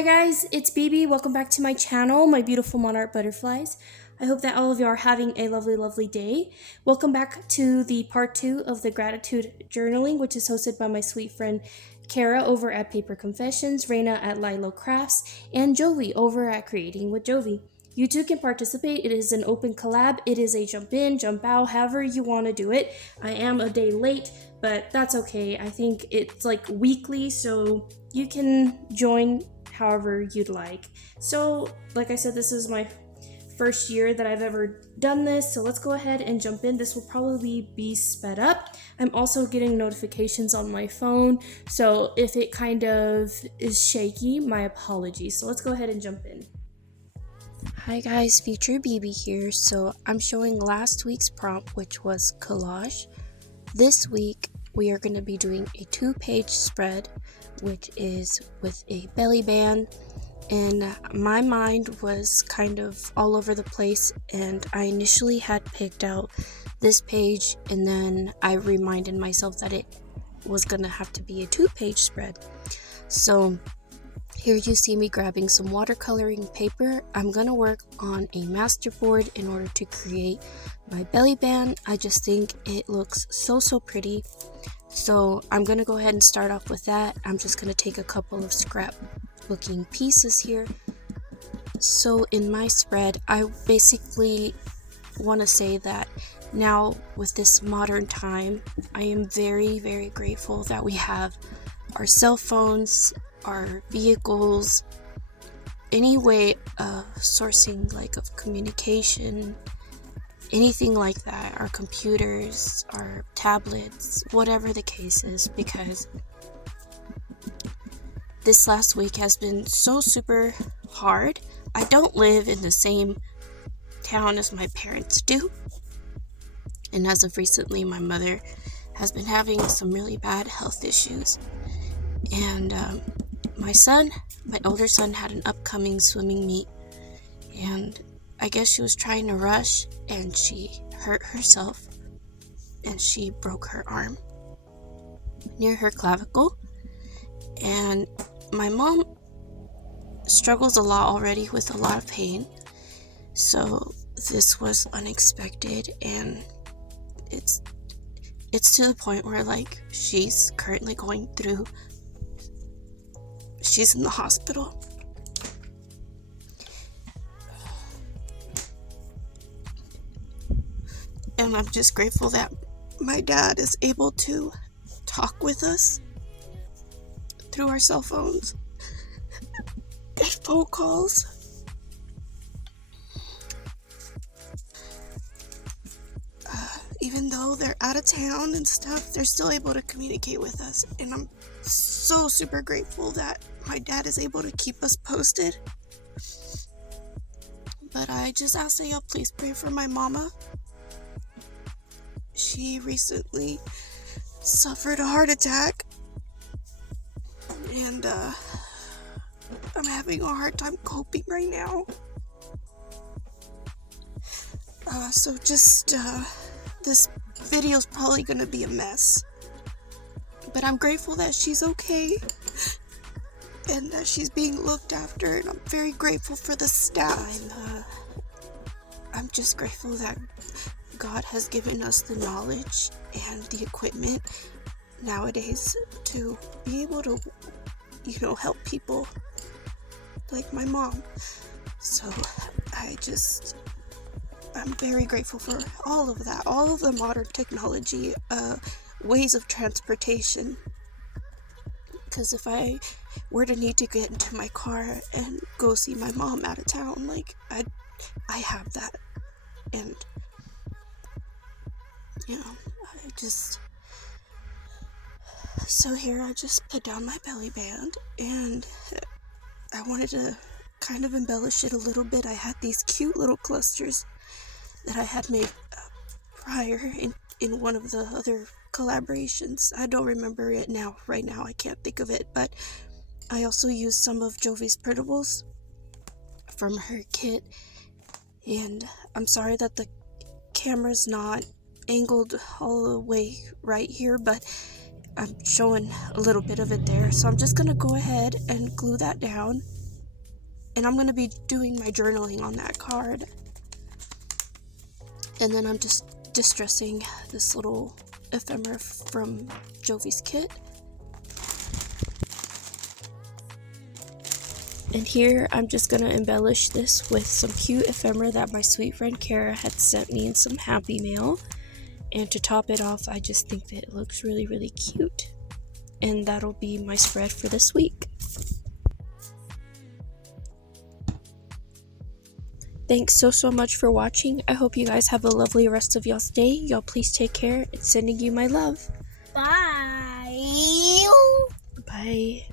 Hi guys, it's BB. Welcome back to my channel, my beautiful monarch butterflies. I hope that all of you are having a lovely day. Welcome back to the part 2 of the gratitude journaling, which is hosted by my sweet friend Kara over at Paper Confessions, Reina at Lilo Crafts, and Jovi over at Creating with Jovi. You too can participate. It is an open collab. It is a jump in, jump out, however you want to do it. I am a day late, but that's okay. I think it's like weekly, so you can join however you'd like. So, like I said, this is my first year that I've ever done this, so let's go ahead and jump in. This will probably be sped up. I'm also getting notifications on my phone, so if it kind of is shaky, my apologies. So let's go ahead and jump in. Hi guys, Future BB here. So I'm showing last week's prompt, which was collage. This week we are going to be doing a 2-page spread, which is with a belly band, and my mind was kind of all over the place, and I initially had picked out this page, and then I reminded myself that it was gonna have to be a 2-page spread. So here you see me grabbing some watercoloring paper. I'm gonna work on a masterboard in order to create my belly band. I just think it looks so pretty. So I'm going to go ahead and start off with that. I'm just going to take a couple of scrap looking pieces here. So in my spread, I basically want to say that now with this modern time, I am very grateful that we have our cell phones, our vehicles, any way of sourcing like of communication, anything like that, our computers, our tablets, whatever the case is, because this last week has been so super hard. I don't live in the same town as my parents do, and as of recently my mother has been having some really bad health issues, and my older son had an upcoming swimming meet, and I guess she was trying to rush and she hurt herself and she broke her arm near her clavicle. And my mom struggles a lot already with a lot of pain, so this was unexpected, and it's to the point where like she's currently she's in the hospital. And I'm just grateful that my dad is able to talk with us through our cell phones and phone calls. Even though they're out of town and stuff, they're still able to communicate with us. And I'm so super grateful that my dad is able to keep us posted. But I just ask that y'all please pray for my mama. She recently suffered a heart attack, and I'm having a hard time coping right now. So just this video's probably gonna be a mess, but I'm grateful that she's okay and that she's being looked after, and I'm very grateful for the staff. I'm just grateful that God has given us the knowledge and the equipment nowadays to be able to, help people like my mom. So I'm very grateful for all of that, all of the modern technology, ways of transportation. Because if I were to need to get into my car and go see my mom out of town, like I have that. And so here I just put down my belly band, and I wanted to kind of embellish it a little bit. I had these cute little clusters that I had made prior in one of the other collaborations. I don't remember it right now I can't think of it, but I also used some of Jovi's printables from her kit, and I'm sorry that the camera's not angled all the way right here, but I'm showing a little bit of it there. So I'm just gonna go ahead and glue that down, And I'm going to be doing my journaling on that card. And then I'm just distressing this little ephemera from Jovis kit. And here I'm just going to embellish this with some cute ephemera that my sweet friend Kara had sent me in some Happy Mail. And to top it off, I just think that it looks really, really cute. And that'll be my spread for this week. Thanks so much for watching. I hope you guys have a lovely rest of y'all's day. Y'all please take care and sending you my love. Bye. Bye.